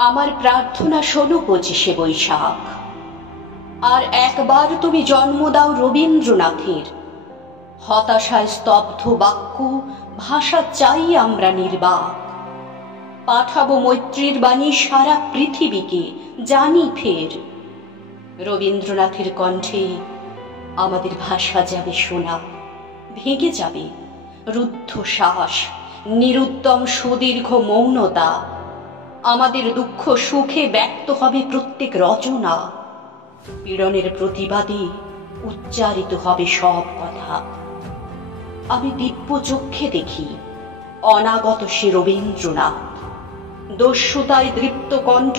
আমার প্রার্থনা শোনো 25শে বৈশাখ। আর একবার তুমি জন্ম দাও রবীন্দ্রনাথের। হতাশায় স্তব্ধ বাক্য, ভাষা চাই আমরা নির্বাক। পাঠাবো মৈত্রীর বাণী সারা পৃথিবীকে, জানি ফের রবীন্দ্রনাথের কণ্ঠে আমাদের ভাষা যাবে শোনা। ভেঙে যাবে রুদ্ধ শ্বাস, নিরুদ্যম সুদীর্ঘ মৌনতা। আমাদের দুঃখ সুখে ব্যক্ত হবে প্রত্যেক রচনা। পীড়নের প্রতিবাদে উচ্চারিত হবে সব কথা। আমি দিব্য চক্ষে দেখি অনাগত সে রবীন্দ্রনাথ। দস্যুতায় দৃপ্ত কণ্ঠ,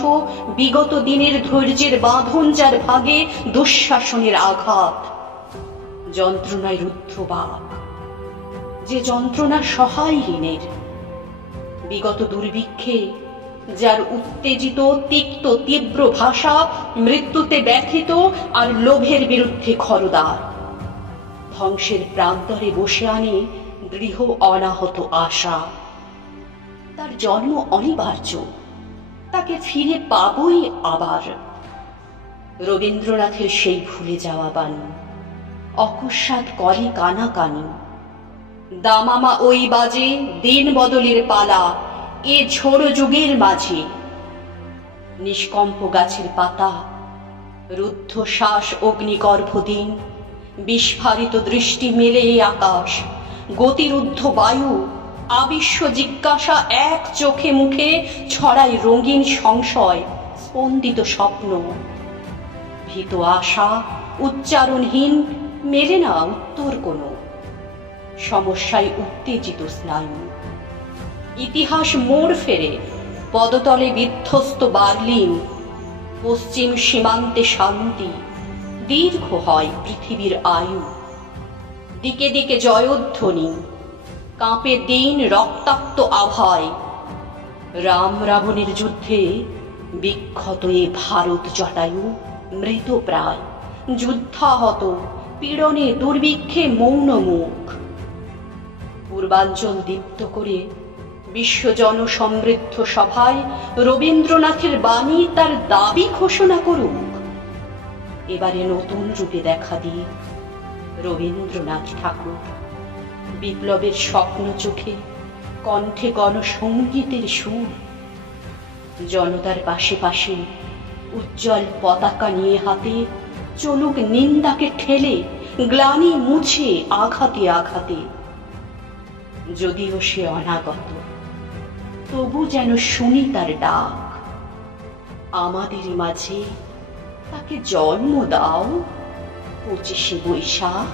বিগত দিনের ধৈর্যের বাঁধন যার ভাগে, দুঃশাসনের আঘাত, যন্ত্রণায় রুদ্ধ বাক, যে যন্ত্রণা সহায়হীনের। বিগত দুর্ভিক্ষে যার উত্তেজিত তিক্ত তীব্র ভাষা, মৃত্যুতে ব্যথিত আর লোভের বিরুদ্ধে খরদার। ধ্বংসের প্রান্তরে বসে আনে দৃঢ় অনাহত আশা। তার জন্ম অনিবার্য, তাকে ফিরে পাবই আবার। রবীন্দ্রনাথের সেই ভুলে যাওয়া বাণী অকস্মাৎ করে কানাকানি। দামামা ওই বাজে দিন বদলের পালা, এ ঝোড়ো যুগের মাঝে। নিষ্কম্প গাছের পাতা, রুদ্ধ শ্বাস অগ্নিগর্ভ দিন, বিস্ফারিত দৃষ্টি মেলে আকাশ, গতিরুদ্ধ বায়ু, আবিশ্ব জিজ্ঞাসা এক চোখে মুখে ছড়ায় রঙিন সংশয়, স্পন্দিত স্বপ্ন। ভীত আশা উচ্চারণহীন, মেলে না উত্তর কোনো। সমস্যায় উত্তেজিত স্নায়ু, ইতিহাস মোড় ফেরে, পদতলে বিধ্বস্ত বার্লিন। পশ্চিম সীমান্তে শান্তি, দীর্ঘ হয় পৃথিবীর আয়ু। দিকে দিকে জয়ধ্বনি, কাঁপে দিন রক্তাক্ত আভায়। রাম রাবণের যুদ্ধে বিক্ষত এ ভারত জটায়ু, মৃত প্রায়, যুদ্ধাহত, পীড়নে দুর্ভিক্ষে মৌন মুখ। পূর্বাঞ্চল দীপ্ত করে বিশ্বজন সমৃদ্ধ সভায় রবীন্দ্রনাথের বাণী তার দাবি ঘোষণা করুক। এবারে নতুন রূপে দেখা দিয়ে রবীন্দ্রনাথ ঠাকুর। বিপ্লবের স্বপ্ন চোখে, কণ্ঠে গণসঙ্গীতের সুর। জনতার পাশে পাশে উজ্জ্বল পতাকা নিয়ে হাতে চলুক নিন্দাকে ঠেলে, গ্লানি মুছে আঘাতে আঘাতে। যদিও সে অনাগত, তবু যেন শুনি তার ডাক। আমাদের মাঝে তাকে জন্ম দাও 25শে বৈশাখ।